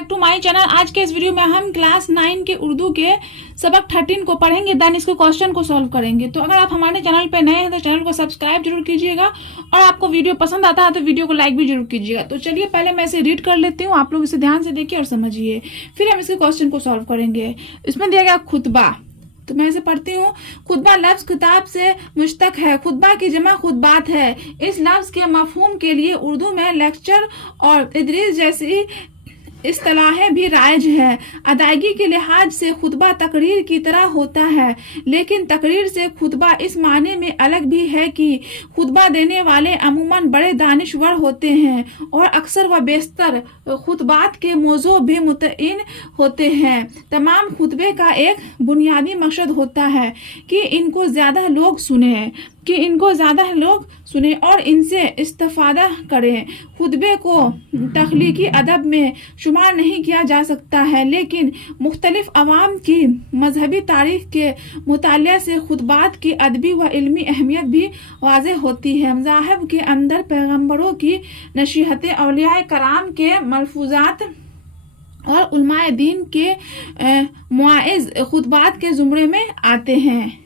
Back to my channel. आज के इस वीडियो में हम क्लास 9 के उर्दू के सबक 13 को पढ़ेंगे, देन इसके क्वेश्चन को सॉल्व करेंगे। तो अगर आप हमारे चैनल पे नए हैं तो चैनल को सब्सक्राइब जरूर कीजिएगा और आपको वीडियो पसंद आता है तो वीडियो को लाइक भी जरूर कीजिएगा। तो चलिए पहले मैं इसे रीड कर लेती हूँ, आप लोग इसे ध्यान से देखिए और समझिए, फिर हम इसके क्वेश्चन को सॉल्व करेंगे। इसमें दिया गया खुतबा, तो मैं इसे पढ़ती हूँ। खुतबा लफ्ज किताब से मुश्तक है। खुतबा की जमा खुतबात है। इस लफ्ज के मफहूम के लिए उर्दू में लेक्चर और इदरीस जैसी इस्तिलाहें भी राइज है। अदायगी के लिहाज से खुतबा तकरीर की तरह होता है, लेकिन तकरीर से खुतबा इस माने में अलग भी है कि खुतबा देने वाले अमूमन बड़े दानिशवर होते हैं और अक्सर व बेशतर खुतबात के मौजू भी मुतईन होते हैं। तमाम खुतबे का एक बुनियादी मकसद होता है कि इनको ज्यादा लोग सुने और इनसे इस्तिफादा करें। खुतबे को तख्लीकी अदब में शुमार नहीं किया जा सकता है, लेकिन मुख्तलिफ अवाम की मजहबी तारीख के मुतालिया से खुतबात की अदबी व इल्मी अहमियत भी वाज़ेह होती है। मज़ाहिब के अंदर पैगम्बरों की नसीहतें, औलिया कराम के मलफूजात और उलमाए दीन के मुआइज़ खुतबात के ज़ुमरे में आते हैं।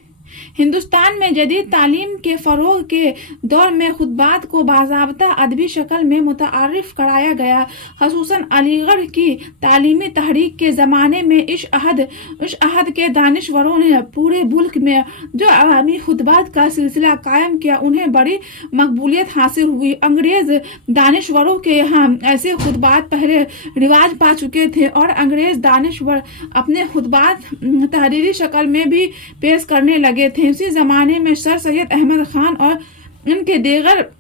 हिंदुस्तान में जदीद तालीम के फ़रोग़ के दौर में खुतबात को बाज़ाब्ता अदबी शक्ल में मुतारिफ कराया गया। ख़ुसूसन अलीगढ़ की तालीमी तहरीक के ज़माने में इस अहद के दानिशवरों ने पूरे मुल्क में जो अवामी खुतबात का सिलसिला कायम किया, उन्हें बड़ी मकबूलियत हासिल हुई। अंग्रेज़ दानिशवरों के यहाँ ऐसे खुतबात पहले रिवाज पा चुके थे और अंग्रेज़ दानिशवर अपने खुतबात तहरीरी शक्ल में भी पेश करने लगे थे। उसी जमाने में सर सैयद अहमद खान और उनके दीगर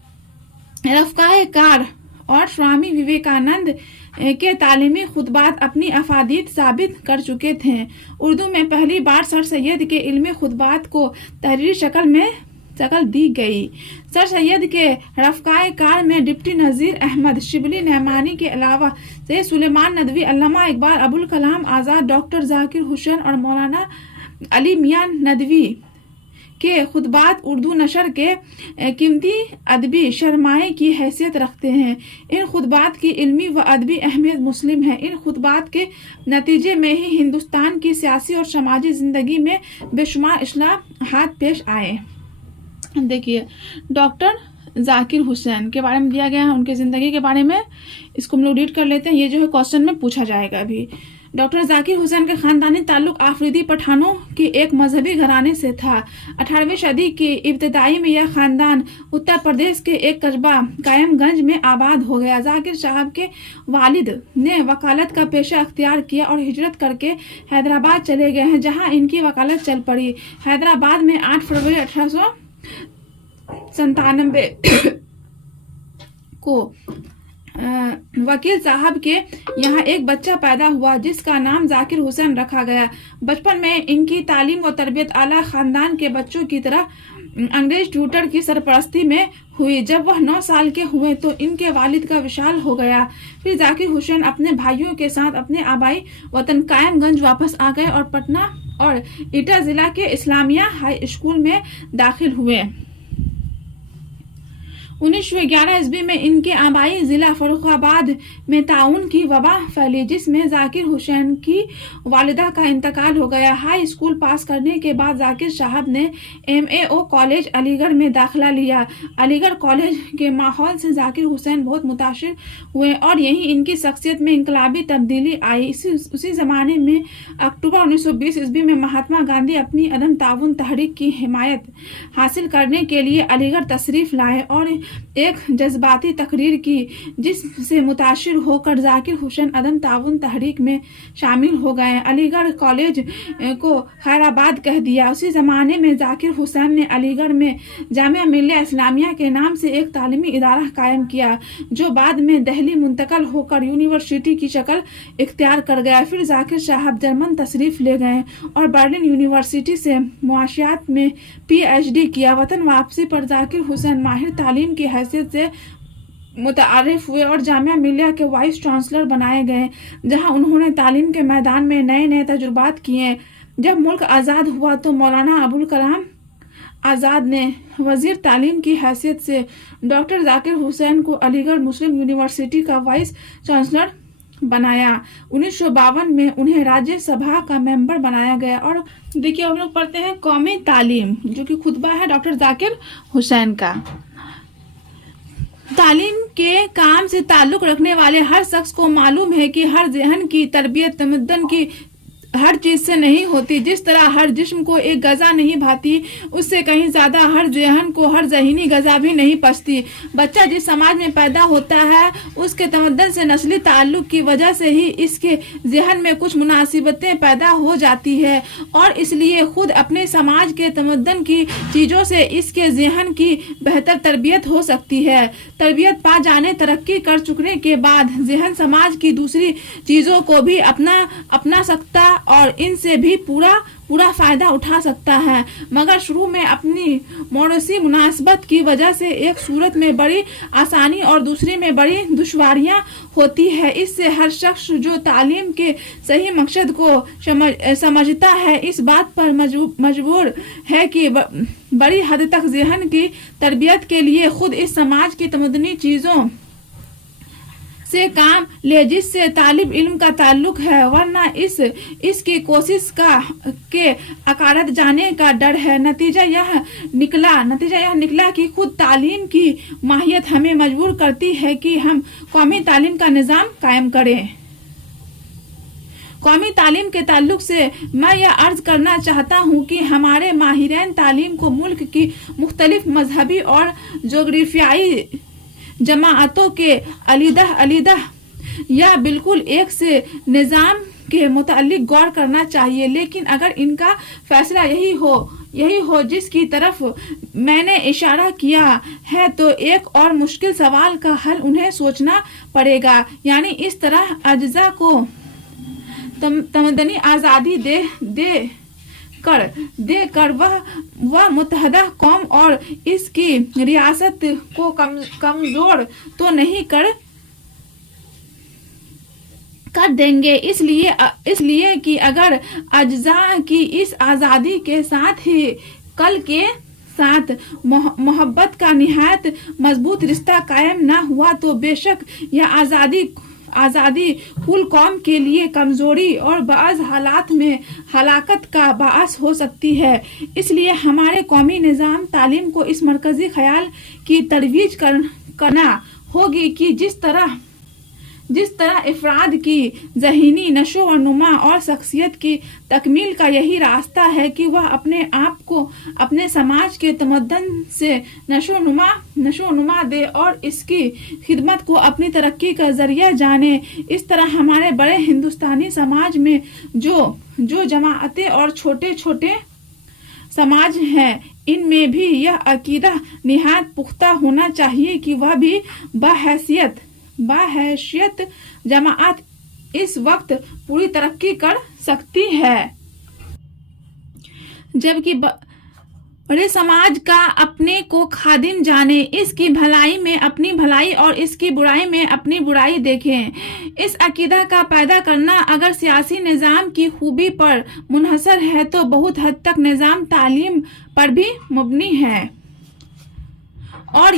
रफ़काए कार और स्वामी विवेकानंद के तालीमी खुतबात अपनी अफादीत साबित कर चुके थे। उर्दू में पहली बार सर सैयद के इल्मी खुतबात को तहरीरी शक्ल दी गई। सर सैयद के रफ़काए कार में डिप्टी नज़ीर अहमद, शिबली नहमानी के अलावा सैयद सुलेमान नदवी, अल्लामा इकबाल, अबुल कलाम आज़ाद, डॉक्टर जाकिर हुसैन और मौलाना अली मियां नदवी के खुतबात उर्दू नशर के कीमती अदबी शरमाए की हैसियत रखते हैं। इन खुतबात की इल्मी व अदबी अहमियत मुस्लिम है। इन खुतबात के नतीजे में ही हिंदुस्तान की सियासी और समाजी ज़िंदगी में बेशुमार इस्लाहात पेश आए। देखिए, डॉक्टर जाकिर हुसैन के बारे में दिया गया है, उनके ज़िंदगी के बारे में। इसको हम लोग रीड कर लेते हैं, ये जो है क्वेश्चन में पूछा जाएगा अभी। डॉक्टर जाकिर हुसैन का खानदानी ताल्लुक आफरीदी पठानों की एक मजहबी घराने से था। 18वीं सदी की इब्तिदाई में यह खानदान उत्तर प्रदेश के एक कस्बा कायमगंज में आबाद हो गया। जाकिर साहब के वालिद ने वकालत का पेशा अख्तियार किया और हिजरत करके हैदराबाद चले गए हैं, जहां इनकी वकालत चल पड़ी। हैदराबाद में 8 फरवरी 1897 को वकील साहब के यहाँ एक बच्चा पैदा हुआ जिसका नाम जाकिर हुसैन रखा गया। बचपन में इनकी तालीम व तरबियत आला खानदान के बच्चों की तरह अंग्रेज ट्यूटर की सरपरस्ती में हुई। जब वह 9 साल के हुए तो इनके वालिद का विशाल हो गया। फिर जाकिर हुसैन अपने भाइयों के साथ अपने आबाई वतन कायमगंज वापस आ गए और पटना और एटा जिला के इस्लामिया हाई स्कूल में दाखिल हुए। 1911 ईस्वी में इनके आबाई जिला फर्रुखाबाद में ताउन की वबा फैली, जिसमें जाकिर हुसैन की वालिदा का इंतकाल हो गया। हाई स्कूल पास करने के बाद जाकिर साहब ने MAO कॉलेज अलीगढ़ में दाखिला लिया। अलीगढ़ कॉलेज के माहौल से जाकिर हुसैन बहुत मुतासिर हुए और यहीं इनकी शख्सियत में इंकलाबी तब्दीली आई। उसी जमाने में अक्टूबर 1920 ईस्वी में महात्मा गांधी अपनी अदम ताउन तहरीक की हिमायत हासिल करने के लिए अलीगढ़ तशरीफ लाए और एक जज्बाती तकरीर की, जिससे मुताशिर होकर जाकिर हुसैन अदम ताउन तहरीक में शामिल हो गए। अलीगढ़ कॉलेज को खैराबाद कह दिया। उसी ज़माने में जाकिर हुसैन ने अलीगढ़ में जामिया मिल्लिया इस्लामिया के नाम से एक तालीमी इदारा कायम किया, जो बाद में दिल्ली मुंतकल होकर यूनिवर्सिटी की शक्ल इख्तियार कर गया। फिर जाकिर साहब जर्मन तशरीफ ले गए और बर्लिन यूनिवर्सिटी से मुआशियात में PhD किया। वतन वापसी पर जाकिर हुसैन माहिर तालीम की हैसियत से मुतारिफ हुए और जामिया मिल्लिया के वाइस चांसलर बनाए गए, जहां उन्होंने तालीम के मैदान में नए नए तजुर्बात किए। जब मुल्क आज़ाद हुआ तो मौलाना अबुल कलाम आज़ाद ने वजीर तालीम की हैसियत से डॉक्टर जाकिर हुसैन को अलीगढ़ मुस्लिम यूनिवर्सिटी का वाइस चांसलर बनाया। 1952 में उन्हें राज्य सभा का मेंबर बनाया गया। और देखिए हम लोग पढ़ते हैं कौमी तालीम, जो कि खुतबा है डॉक्टर जाकिर हुसैन का। तालीम के काम से ताल्लुक रखने वाले हर शख्स को मालूम है कि हर ज़हन की तरबियत तमद्दुन की हर चीज से नहीं होती। जिस तरह हर जिस्म को एक गजा नहीं भाती, उससे कहीं ज्यादा हर ज़हन को हर ज़हनी गजा भी नहीं पचती। बच्चा जिस समाज में पैदा होता है, उसके तमद्दुन से नस्ली ताल्लुक की वजह से ही इसके ज़हन में कुछ मुनासिबतें पैदा हो जाती है, और इसलिए खुद अपने समाज के तमद्दुन की चीज़ों से इसके ज़हन की बेहतर तरबियत हो सकती है। तरबियत पा जाने, तरक्की कर चुकने के बाद ज़हन समाज की दूसरी चीज़ों को भी अपना सकता और इनसे भी पूरा फायदा उठा सकता है। मगर शुरू में अपनी मौरूसी मुनासबत की वजह से एक सूरत में बड़ी आसानी और दूसरी में बड़ी दुश्वारियां होती है। इससे हर शख्स जो तालीम के सही मकसद को समझता है, इस बात पर मजबूर है कि बड़ी हद तक ज़हन की तरबियत के लिए खुद इस समाज की तमद्दुनी चीज़ों से काम ले जिससे तालिब इल्म का ताल्लुक है, वरना इसकी कोशिश के अकारत जाने का डर है। नतीजा यह निकला कि खुद तालीम की माहियत हमें मजबूर करती है कि हम कौमी तालीम का निज़ाम कायम करें। कौमी तालीम के ताल्लुक से मैं यह अर्ज करना चाहता हूँ कि हमारे माहिरान तालीम को मुल्क की मुख्तलिफ मजहबी और जोग्राफियाई जमाअतों के अलीदा या बिल्कुल एक से निज़ाम के मुतालिक गौर करना चाहिए। लेकिन अगर इनका फैसला यही हो जिसकी तरफ मैंने इशारा किया है, तो एक और मुश्किल सवाल का हल उन्हें सोचना पड़ेगा, यानी इस तरह अज्जा को तमद्दुनी आज़ादी दे कर वह मुत्तहदा कौम और इसकी रियासत को कमजोर तो नहीं कर देंगे। इसलिए कि अगर अज्जा की इस आज़ादी के साथ ही कल के साथ मोहब्बत का निहायत मजबूत रिश्ता कायम ना हुआ, तो बेशक यह आज़ादी कुल कौम के लिए कमजोरी और बाज़ हालात में हलाकत का बाअस हो सकती है। इसलिए हमारे कौमी निज़ाम तालीम को इस मरकजी ख्याल की तरवीज करना होगी कि जिस तरह अफराद की ज़हनी नशो व नुमा और शख्सियत की तकमील का यही रास्ता है कि वह अपने आप को अपने समाज के तमद्दुन से नशो नुमा दे और इसकी खिदमत को अपनी तरक्की का जरिया जाने। इस तरह हमारे बड़े हिंदुस्तानी समाज में जो जमाअतें और छोटे छोटे समाज हैं, इनमें भी यह अकीदा निहायत पुख्ता होना चाहिए कि वह भी बाहैसियत जमाअत इस वक्त पूरी तरक्की कर सकती है, जबकि बड़े समाज का अपने को खादिम जाने, इसकी भलाई में अपनी भलाई और इसकी बुराई में अपनी बुराई देखें। इस अकीदा का पैदा करना अगर सियासी निज़ाम की खूबी पर मुनहसर है, तो बहुत हद तक निज़ाम तालीम पर भी मबनी है। और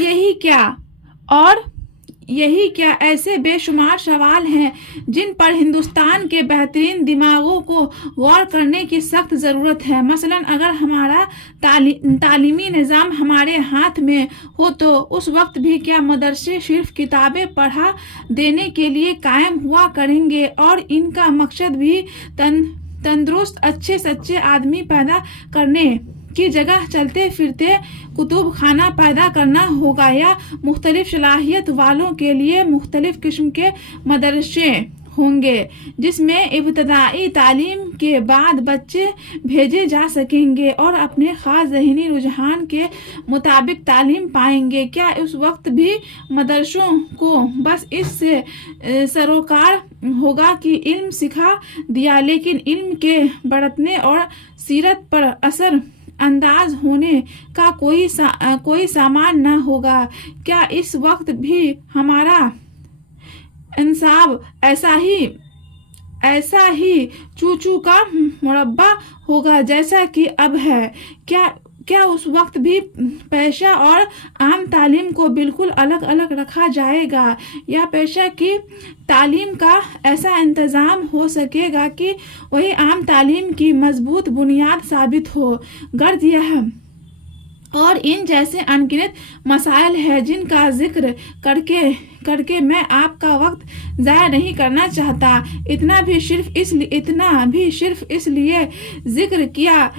यही क्या ऐसे बेशुमार सवाल हैं जिन पर हिंदुस्तान के बेहतरीन दिमागों को गौर करने की सख्त ज़रूरत है। मसलन अगर हमारा तालीमी निज़ाम हमारे हाथ में हो, तो उस वक्त भी क्या मदरसे सिर्फ किताबें पढ़ा देने के लिए कायम हुआ करेंगे, और इनका मकसद भी तंदुरुस्त अच्छे सच्चे आदमी पैदा करने की जगह चलते फिरते कुतुब खाना पैदा करना होगा, या मुख्तलिफ सलाहियत वालों के लिए मुख्तलिफ किस्म के मदरसे होंगे जिसमें इब्तदाई तालीम के बाद बच्चे भेजे जा सकेंगे और अपने खास ज़हनी रुझान के मुताबिक तालीम पाएंगे। क्या उस वक्त भी मदरसों को बस इससे सरोकार होगा कि इल्म सिखा दिया, लेकिन इल्म के बढ़तने और सीरत पर असर अंदाज होने का कोई सामान न होगा? क्या इस वक्त भी हमारा इंसाफ ऐसा ही चू का मुरब्बा होगा जैसा कि अब है? क्या उस वक्त भी पेशा और आम तालीम को बिल्कुल अलग अलग रखा जाएगा, या पेशा की तालीम का ऐसा इंतज़ाम हो सकेगा कि वही आम तालीम की मजबूत बुनियाद साबित हो? गर्ज यह और इन जैसे अनगिनत मसाइल है जिनका जिक्र करके मैं आपका वक्त ज़ाया नहीं करना चाहता। इतना भी सिर्फ इसलिए जिक्र किया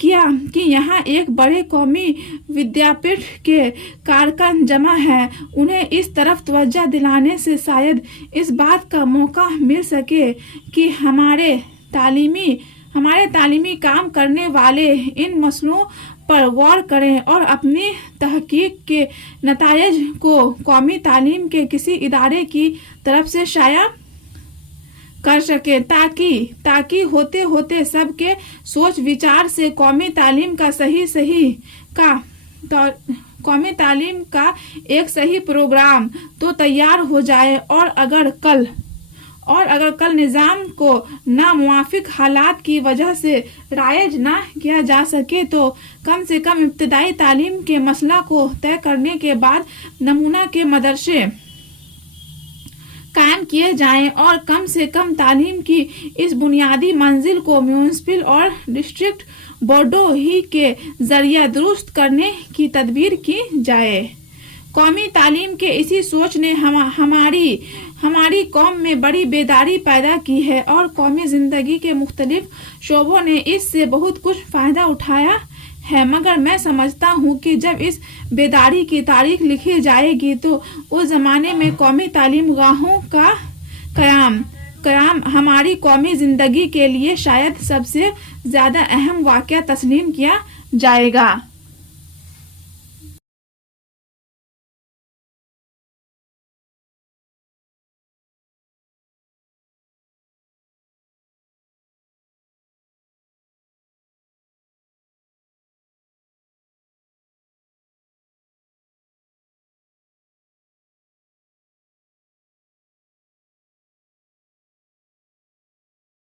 कि यहाँ एक बड़े कौमी विद्यापीठ के कारकुन जमा है। उन्हें इस तरफ तवज्जो दिलाने से शायद इस बात का मौका मिल सके कि हमारे तालीमी काम करने वाले इन मसलों पर गौर करें और अपनी तहकीक के नतायज को कौमी तालीम के किसी इदारे की तरफ से शाया कर सके, ताकि होते होते सबके सोच विचार से कौमी तालीम का एक सही प्रोग्राम तो तैयार हो जाए। और अगर कल निज़ाम को नामुवाफिक हालात की वजह से राइज ना किया जा सके तो कम से कम इब्तदाई तालीम के मसला को तय करने के बाद नमूना के मदरसे कायम किए जाएं और कम से कम तालीम की इस बुनियादी मंजिल को म्यूनिसिपल और डिस्ट्रिक्ट बोर्डों ही के जरिए दुरुस्त करने की तदबीर की जाए। कौमी तालीम के इसी सोच ने हमारी कौम में बड़ी बेदारी पैदा की है और कौमी जिंदगी के मुख्तलिफ शोबों ने इससे बहुत कुछ फायदा उठाया है। मगर मैं समझता हूँ कि जब इस बेदारी की तारीख लिखी जाएगी तो उस जमाने में कौमी तालीम गाहों का कयाम हमारी कौमी जिंदगी के लिए शायद सबसे ज्यादा अहम वाक़या तस्लीम किया जाएगा।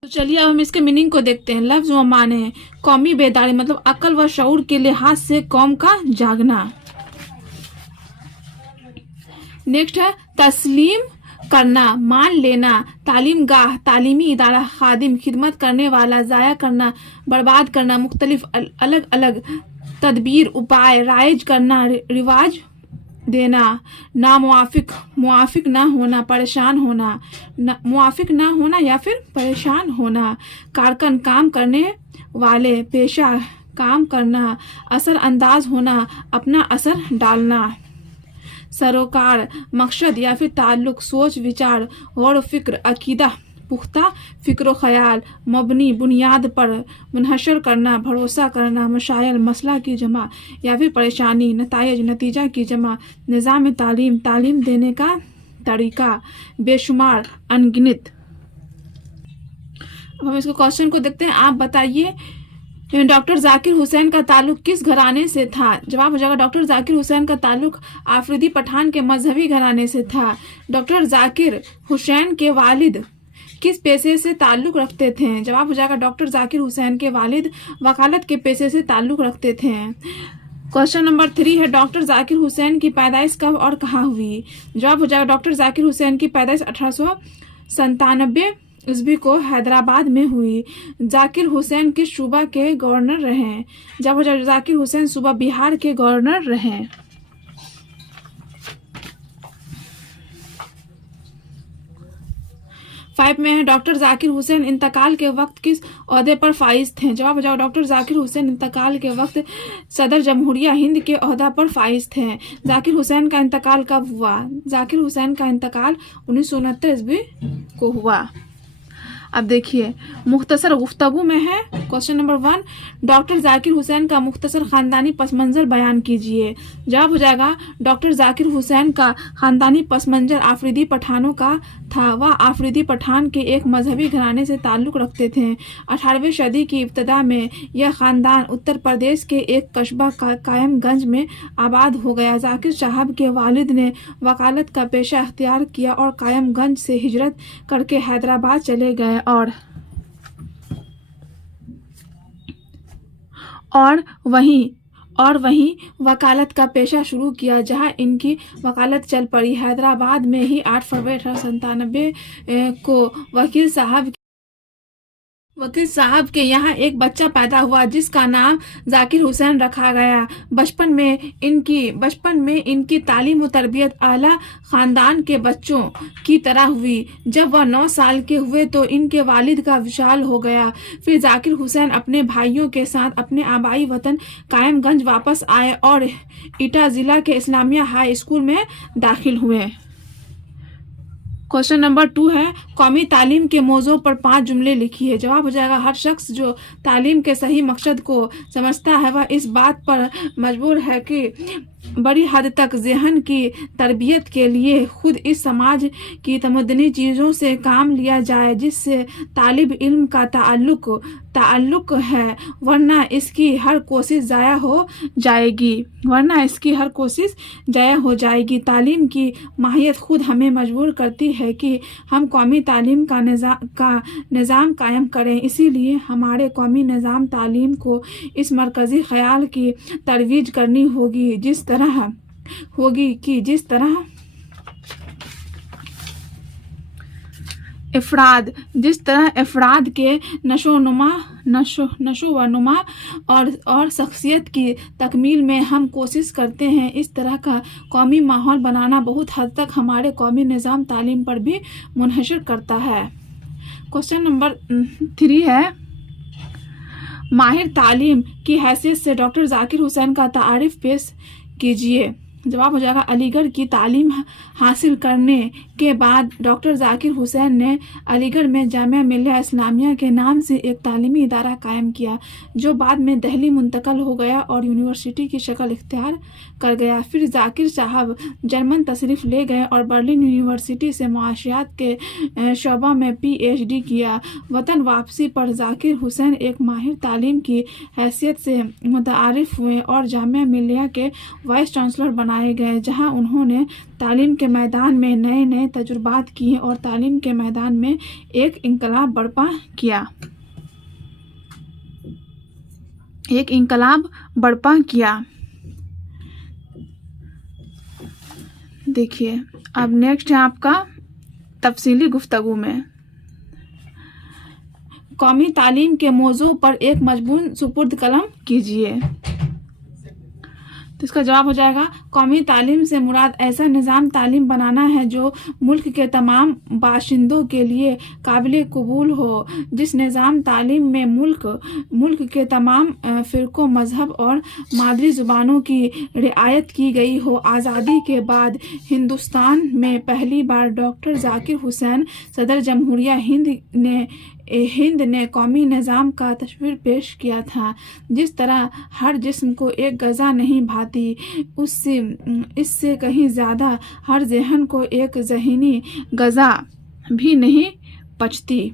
तो चलिए अब हम इसके मीनिंग को देखते हैं। लफ्ज व माने हैं। कौमी बेदारी मतलब अक्ल व शऊर के लिहाज से कौम का जागना। नेक्स्ट है तस्लीम करना, मान लेना। तालीम गाह, तालीमी इदारा, खादिम, खिदमत करने वाला, जाया करना, बर्बाद करना, मुख्तलिफ अलग अलग तदबीर, उपाय, राइज करना, रिवाज देना, मुआफिक ना होना, परेशान होना, मुआफिक ना होना या फिर परेशान होना। कारकुन, काम करने वाले, पेशा, काम करना, असर अंदाज होना, अपना असर डालना। सरोकार, मकसद या फिर ताल्लुक, सोच विचार, गौर फिक्र, अकीदा, पुख्ता फिक्र ख्याल, मबनी, बुनियाद पर मुनहसर करना, भरोसा करना। मशाइल, मसला की जमा या फिर परेशानी। नतायज, नतीजा की जमा। निज़ाम तालीम, तालीम देने का तरीका। बेशुमार, अनगिनत। अब हम इसको क्वेश्चन को देखते हैं। आप बताइए डॉक्टर जाकिर हुसैन का ताल्लुक किस घराने से था? जवाब हो जाएगा डॉक्टर जाकिर हुसैन का ताल्लुक आफरीदी पठान के मजहबी घराने से था। डॉक्टर जाकिर हुसैन के वालिद किस पेशे से ताल्लुक रखते थे? जवाब हो जाएगा डॉक्टर जाकिर हुसैन के वालिद वकालत के पेशे से ताल्लुक रखते थे। क्वेश्चन नंबर 3 है डॉक्टर जाकिर हुसैन की पैदाइश कब और कहाँ हुई? जवाब हो जाएगा डॉक्टर जाकिर हुसैन की पैदाइश 1897 ईस्वी को हैदराबाद में हुई। जाकिर हुसैन किस सूबा के गवर्नर रहे? जवाब हो जाएगा जाकिर हुसैन सूबा बिहार के गवर्नर रहे। 5 में है डॉक्टर जाकिर हुसैन इंतकाल के वक्त किस ओहदे पर फाइज थे? जवाब हो जाएगा डॉक्टर जाकिर हुसैन इंतकाल के वक्त सदर जमहूरिया हिंद के ओहदा पर फाइज थे। जाकिर हुसैन का इंतकाल कब हुआ? जाकिर हुसैन का इंतकाल 1969 ईस्वी को हुआ। अब देखिए मुख्तसर गुफ्तगू में है question number 1 doctor Zakir Hussain का मुख्तसर खानदानी पस मंजर बयान कीजिए। जवाब हो जाएगा डॉक्टर जाकिर हुसैन का खानदानी पस मंजर आफरीदी पठानों का था। वह आफरीदी पठान के एक मजहबी घराने से ताल्लुक़ रखते थे। 18वीं सदी की इब्तदा में यह ख़ानदान उत्तर प्रदेश के एक कस्बा कायमगंज में आबाद हो गया। जाकिर साहब के वालिद ने वकालत का पेशा अख्तियार किया और कायमगंज से हिजरत करके हैदराबाद चले गए और اور وہیں وکالت کا پیشہ شروع کیا، جہاں ان کی وکالت چل پڑی۔ حیدرآباد میں ہی 8 فروری 1897 کو وکیل صاحب کے یہاں ایک بچہ پیدا ہوا جس کا نام ذاکر حسین رکھا گیا۔ بچپن میں ان کی تعلیم و تربیت اعلیٰ خاندان کے بچوں کی طرح ہوئی۔ جب وہ 9 سال کے ہوئے تو ان کے والد کا وصال ہو گیا۔ پھر ذاکر حسین اپنے بھائیوں کے ساتھ اپنے آبائی وطن قائم گنج واپس آئے اور ایٹا ضلع کے اسلامیہ ہائی اسکول میں داخل ہوئے۔ کوشچن نمبر 2 ہے، قومی تعلیم کے موضوع پر 5 جملے لکھیے۔ جواب ہو جائے گا، ہر شخص جو تعلیم کے صحیح مقصد کو سمجھتا ہے وہ اس بات پر مجبور ہے کہ بڑی حد تک ذہن کی تربیت کے لیے خود اس سماج کی تمدنی چیزوں سے کام لیا جائے جس سے طالب علم کا تعلق ہے، ورنہ اس کی ہر کوشش ضائع ہو جائے گی۔ تعلیم کی ماہیت خود ہمیں مجبور کرتی ہے کہ ہم قومی تعلیم کا نظام قائم کریں۔ اسی لیے ہمارے قومی نظام تعلیم کو اس مرکزی خیال کی ترویج کرنی ہوگی جس طرح افراد کے نشو و نما اور شخصیت کی تکمیل میں ہم کوشش کرتے ہیں، اس طرح کا قومی ماحول بنانا بہت حد تک ہمارے قومی نظام تعلیم پر بھی منحصر کرتا ہے۔ کوشچن نمبر 3 ہے، ماہر تعلیم کی حیثیت سے ڈاکٹر ذاکر حسین کا تعارف پیش کیجیے۔ جواب ہو جائے گا، علی گڑھ کی تعلیم حاصل کرنے کے بعد ڈاکٹر ذاکر حسین نے علی گڑھ میں جامعہ ملیہ اسلامیہ کے نام سے ایک تعلیمی ادارہ قائم کیا جو بعد میں دہلی منتقل ہو گیا اور یونیورسٹی کی شکل اختیار کر گیا۔ پھر ذاکر صاحب جرمن تشریف لے گئے اور برلن یونیورسٹی سے معاشیات کے شعبہ میں PhD کیا۔ وطن واپسی پر ذاکر حسین ایک ماہر تعلیم کی حیثیت سے متعارف ہوئے اور جامعہ ملیہ کے وائس چانسلر بنائے گئے، جہاں انہوں نے تعلیم کے میدان میں نئے تجربات کیے اور تعلیم کے میدان میں ایک انقلاب برپا کیا۔ دیکھیے اب نیکسٹ ہے آپ کا تفصیلی گفتگو میں قومی تعلیم کے موضوع پر ایک مضمون سپرد قلم کیجیے۔ تو اس کا جواب ہو جائے گا، قومی تعلیم سے مراد ایسا نظام تعلیم بنانا ہے جو ملک کے تمام باشندوں کے لیے قابل قبول ہو، جس نظام تعلیم میں ملک کے تمام فرقوں، مذہب اور مادری زبانوں کی رعایت کی گئی ہو۔ آزادی کے بعد ہندوستان میں پہلی بار ڈاکٹر ذاکر حسین صدر جمہوریہ ہند نے قومی نظام کا تصور پیش کیا تھا، جس طرح ہر جسم کو ایک غذا نہیں بھاتی، اس سے کہیں زیادہ ہر ذہن کو ایک ذہنی غذا بھی نہیں پچتی۔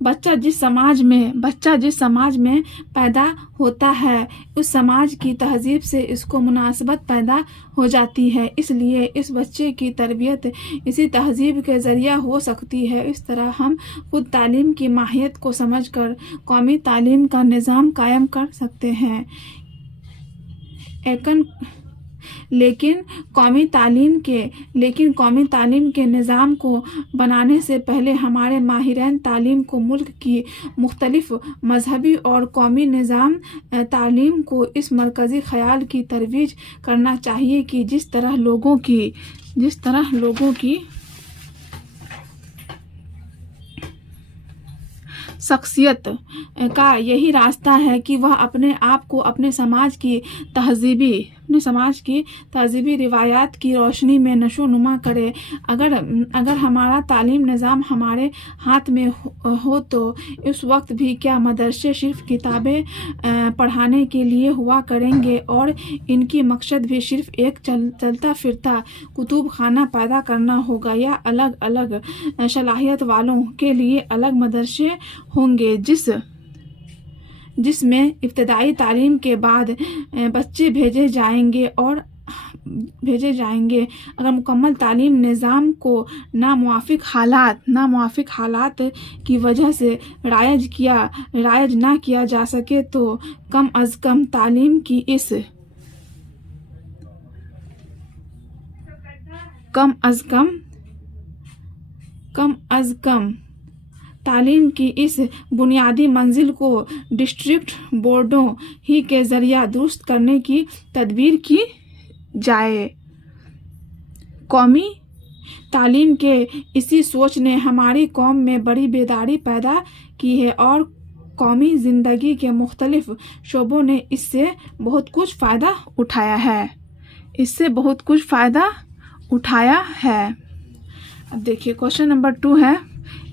بچہ جس سماج میں پیدا ہوتا ہے اس سماج کی تہذیب سے اس کو مناسبت پیدا ہو جاتی ہے، اس لیے اس بچے کی تربیت اسی تہذیب کے ذریعہ ہو سکتی ہے۔ اس طرح ہم خود تعلیم کی ماہیت کو سمجھ کر قومی تعلیم کا نظام قائم کر سکتے ہیں۔ لیکن قومی تعلیم کے نظام کو بنانے سے پہلے ہمارے ماہرین تعلیم کو ملک کی مختلف مذہبی اور قومی نظام تعلیم کو اس مرکزی خیال کی ترویج کرنا چاہیے کہ جس طرح لوگوں کی شخصیت کا یہی راستہ ہے کہ وہ اپنے آپ کو اپنے سماج کی تہذیبی روایات کی روشنی میں نشو نما کرے۔ اگر ہمارا تعلیم نظام ہمارے ہاتھ میں ہو تو اس وقت بھی کیا مدرسے صرف کتابیں پڑھانے کے لیے ہوا کریں گے اور ان کی مقصد بھی صرف ایک چلتا پھرتا کتب خانہ پیدا کرنا ہوگا، یا الگ الگ صلاحیت والوں کے لیے الگ مدرسے ہوں گے جس میں ابتدائی تعلیم کے بعد بچے بھیجے جائیں گے اور भेजे जाएंगे। अगर मुकम्मल तालीम निज़ाम को नामुवाफिक हालात की वजह से रायज ना किया जा सके तो कम अज़ कम तालीम की इस तालीम की इस बुनियादी मंजिल को डिस्ट्रिक्ट बोर्डों ही के ज़रिया दुरुस्त करने की तदबीर की जाए। कौमी तालीम के इसी सोच ने हमारी कौम में बड़ी बेदारी पैदा की है और कौमी ज़िंदगी के मुख्तलिफ शोबों ने इससे बहुत कुछ फ़ायदा उठाया है। अब देखिए क्वेश्चन नंबर 2 है,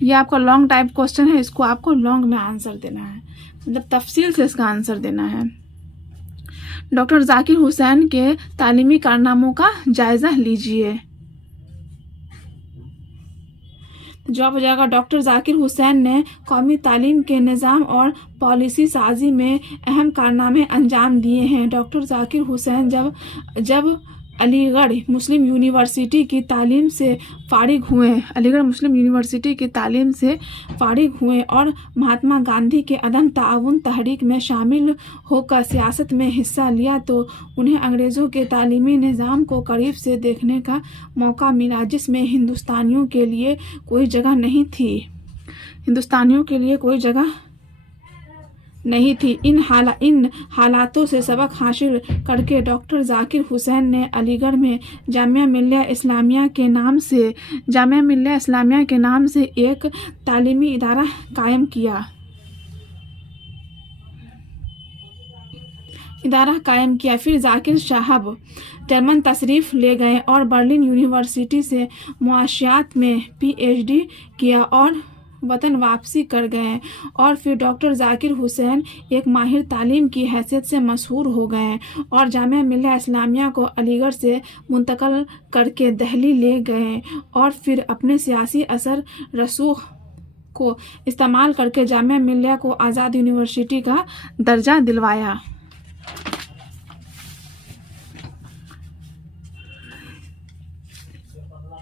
ये आपका लॉन्ग टाइप क्वेश्चन है, इसको आपको लॉन्ग में आंसर देना है, मतलब तफसील से इसका आंसर देना है। डॉक्टर जाकिर हुसैन के तालीमी कारनामों का जायज़ा लीजिए। जवाब हो जाएगा डॉक्टर जाकिर हुसैन ने कौमी तालीम के निज़ाम और पॉलिसी साजी में अहम कारनामे अंजाम दिए हैं। डॉक्टर जाकिर हुसैन जब अलीगढ़ मुस्लिम यूनिवर्सिटी की तालीम से फारिग हुए और महात्मा गांधी के अदम ताउन तहरीक में शामिल होकर सियासत में हिस्सा लिया तो उन्हें अंग्रेज़ों के तालीमी निज़ाम को करीब से देखने का मौका मिला, जिसमें हिंदुस्तानियों के लिए कोई जगह नहीं थी। इन हालातों से सबक हासिल करके डॉक्टर जाकिर हुसैन ने अलीगढ़ में जामिया मिल्लिया इस्लामिया के नाम से एक तालीमी इदारा कायम किया। फिर जाकिर साहब जर्मन तशरीफ़ ले गए और बर्लिन यूनिवर्सिटी से मुआशियात में PhD किया और वतन वापसी कर गए और फिर डॉक्टर जाकिर हुसैन एक माहिर तालीम की हैसियत से मशहूर हो गए और जामिया मिल्लिया इस्लामिया को अलीगढ़ से मुंतकिल करके दिल्ली ले गए और फिर अपने सियासी असर रसूख को इस्तेमाल करके जामिया मिल्लिया को आज़ाद यूनिवर्सिटी का दर्जा दिलवाया।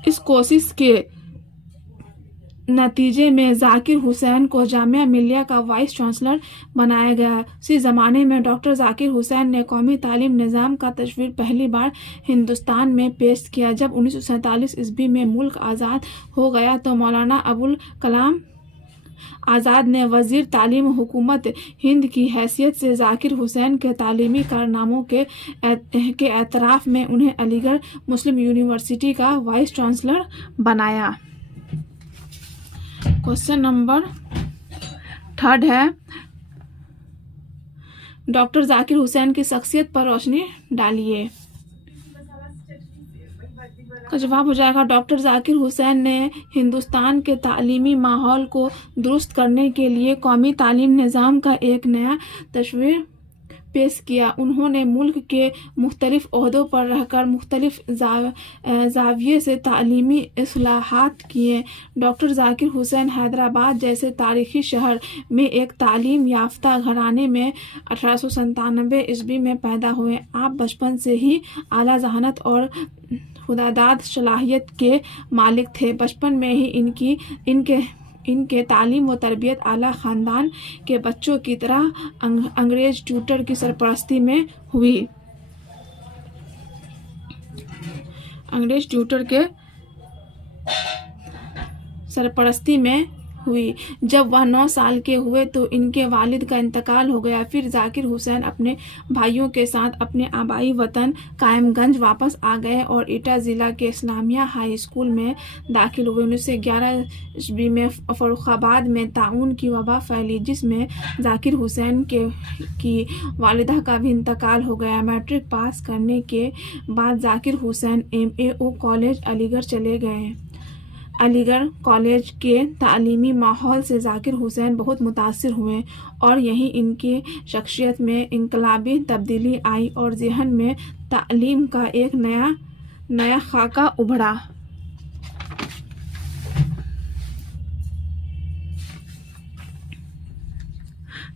इस कोशिश के नतीजे में जाकिर हुसैन को जामिया मिल्लिया का वाइस चांसलर बनाया गया। उसी ज़माने में डॉक्टर जाकिर हुसैन ने कौमी तालीम निज़ाम का तस्वीर पहली बार हिंदुस्तान में पेश किया। जब 1947 ईस्वी में मुल्क आज़ाद हो गया तो मौलाना अबुल कलाम आज़ाद ने वज़ीर तालीम हुकूमत हिंद की हैसियत से जाकिर हुसैन के तालीमी कारनामों के एतराफ़ में उन्हें अलीगढ़ मुस्लिम यूनिवर्सिटी का वाइस चांसलर बनाया। क्वेश्चन नंबर 3 है, डॉक्टर जाकिर हुसैन की शख्सियत पर रोशनी डालिए। का जवाब हो जाएगा डॉक्टर जाकिर हुसैन ने हिंदुस्तान के तालीमी माहौल को दुरुस्त करने के लिए कौमी तालीम निज़ाम का एक नया तस्वीर पेश किया। उन्होंने मुल्क के मुख्तलिफ ओहदों पर रहकर मुख्तलिफ ज़ाविये से तालीमी इस्लाहात किए। डॉक्टर जाकिर हुसैन हैदराबाद जैसे तारीख़ी शहर में एक तालीम याफ्ता घराने में 1897 ईस्वी में पैदा हुए। आप बचपन से ही आला ज़हानत और खुदादाद सलाहियत के मालिक थे। बचपन में ही इनके तालीम व तरबियत आला ख़ानदान के बच्चों की तरह अंग्रेज़ ट्यूटर की सरपरस्ती में हुई। जब वह 9 साल के हुए तो इनके वालिद का इंतकाल हो गया। फिर जाकिर हुसैन अपने भाइयों के साथ अपने आबाई वतन कायमगंज वापस आ गए और एटा ज़िला के इस्लामिया हाई स्कूल में दाखिल हुए। 1911 ईस्वी में फ़र्रुखाबाद में ताउन की वबा फैली, जिसमें जाकिर हुसैन की वालिदा का भी इंतकाल हो गया। मैट्रिक पास करने के बाद जाकिर हुसैन MAO कॉलेज अलीगढ़ चले गए। अलीगढ़ कॉलेज के तालीमी माहौल से जाकिर हुसैन बहुत मुतासिर हुए और यहीं इनकी शख्सियत में इनकलाबी तब्दीली आई और ज़हन में तालीम का एक नया खाका उभरा।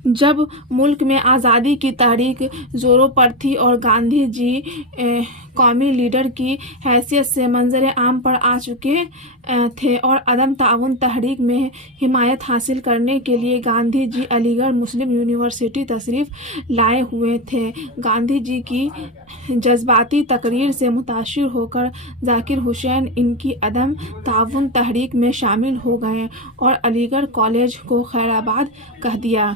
जब मुल्क में आज़ादी की तहरीक ज़ोरों पर थी और गांधी जी قومی لیڈر کی حیثیت سے منظر عام پر آ چکے تھے اور عدم تعاون تحریک میں حمایت حاصل کرنے کے لیے گاندھی جی علی گڑھ مسلم یونیورسٹی تشریف لائے ہوئے تھے۔ گاندھی جی کی جذباتی تقریر سے متاثر ہو کر ذاکر حسین ان کی عدم تعاون تحریک میں شامل ہو گئے اور علی گڑھ کالج کو خیر آباد کہہ دیا۔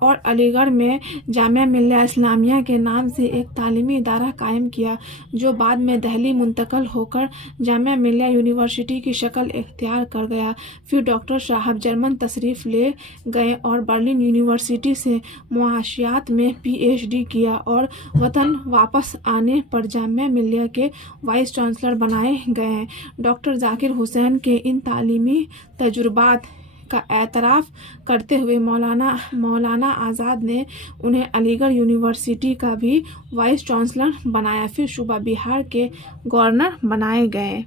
اور علی گڑھ میں جامعہ ملیہ اسلامیہ کے نام سے ایک تعلیمی ادارہ قائم کیا، جو بعد میں دہلی منتقل ہو کر جامعہ ملیہ یونیورسٹی کی شکل اختیار کر گیا۔ پھر ڈاکٹر صاحب جرمن تشریف لے گئے اور برلن یونیورسٹی سے معاشیات میں PhD کیا اور وطن واپس آنے پر جامعہ ملیہ کے وائس چانسلر بنائے گئے۔ ڈاکٹر ذاکر حسین کے ان تعلیمی تجربات کا اعتراف کرتے ہوئے مولانا آزاد نے انہیں علی گڑھ یونیورسٹی کا بھی وائس چانسلر بنایا، پھر صوبہ بہار کے گورنر بنائے گئے۔